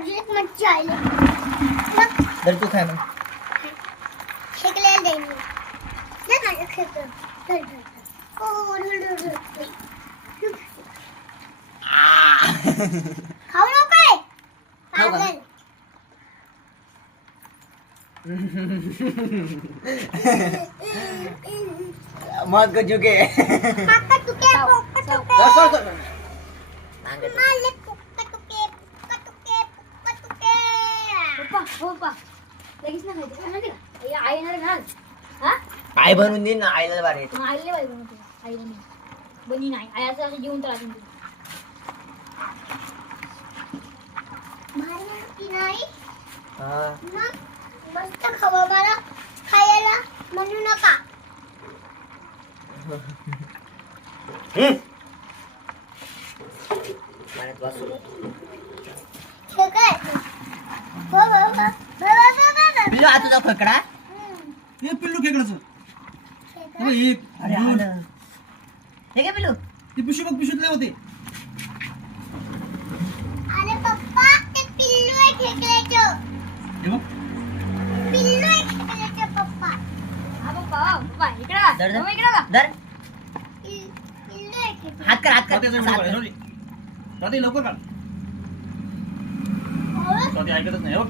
अजून एक मच्छी आली तर तू खाय मग खेकलेला देईन खेकलं खाऊ नको खाऊ का? पागल मग जुगे काका तुके पोका तुके माले पोका तुके पप्पा लगेच ना खायचं ना ते आई येणार घाल हा आई बनवून दे ना आईला बारे मग आईला बाई बनवते आईला नाही बनी नाही आई असं जेवून तर अजून मारती नाही हा मग मस्त खावा मला खायला म्हणू नका पाण्यात वासू खेकले पिल्लू आता तुझा खेकडा हे पिल्लू खेकडाचं खेकले एक अरे दोन. आलं. हे काय पिल्लू ती पिशवी बघ पिशवीतले होते अरे पप्पा ते पिल्लू आहे खेकड्याचं हे बघ पिल्लू आहे खेकड्याचं पप्पा हा पप्पा इकडे धर, धर. इकडे का धर पिल्लू आहे खेकड्याचं हात कर स्वाती स्वाती लवकर काढ स्वाती ऐकतच नाही हो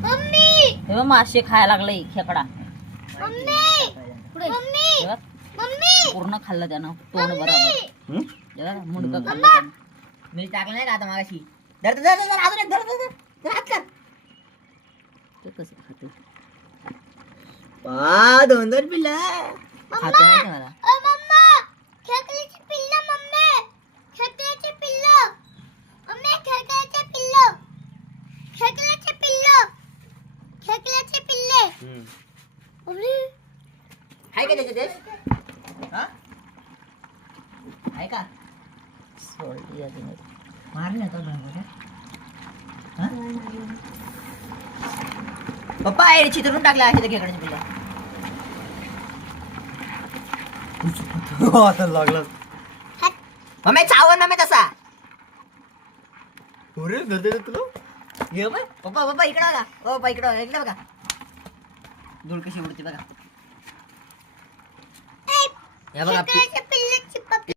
मम्मी हे मासे खायला लागले खेकडा मम्मी पुढे मम्मी हे बघ, मम्मी पूर्ण खाल्लं त्यानं तोंड बरोबर हे बघ, मुंडकं खाल्लं त्यानं मी टाकलं नाही का आता मागाशी धर धर धर धर अजून एक धर धर धर धर हात कर ते कसं खाते दोन दोन पिल्ला खाते माहिती मला ओ मम्मा खेकड्याची पिल्लं मम्मी खेकड्याची पिल्लं मम्मी खेकड्याचे पिल्लं खेकड्याचे पिल्लं खेकड्याचे पिल्ले अरे हाय का त्याचे देश हा हाय का सोडली अजून एक. मारले आता पप्पा आहे चितरून टाकला आहे त्या खेकड्याच्या पिल्ला आता लागला मम्मी चावण मम्मी तसा अरे गदे तुला ये बाय पप्पा पप्पा इकडे बघा ओ पप्पा इकडे बघा धूळ कशी उडते बघा या बघा खेकड्याचे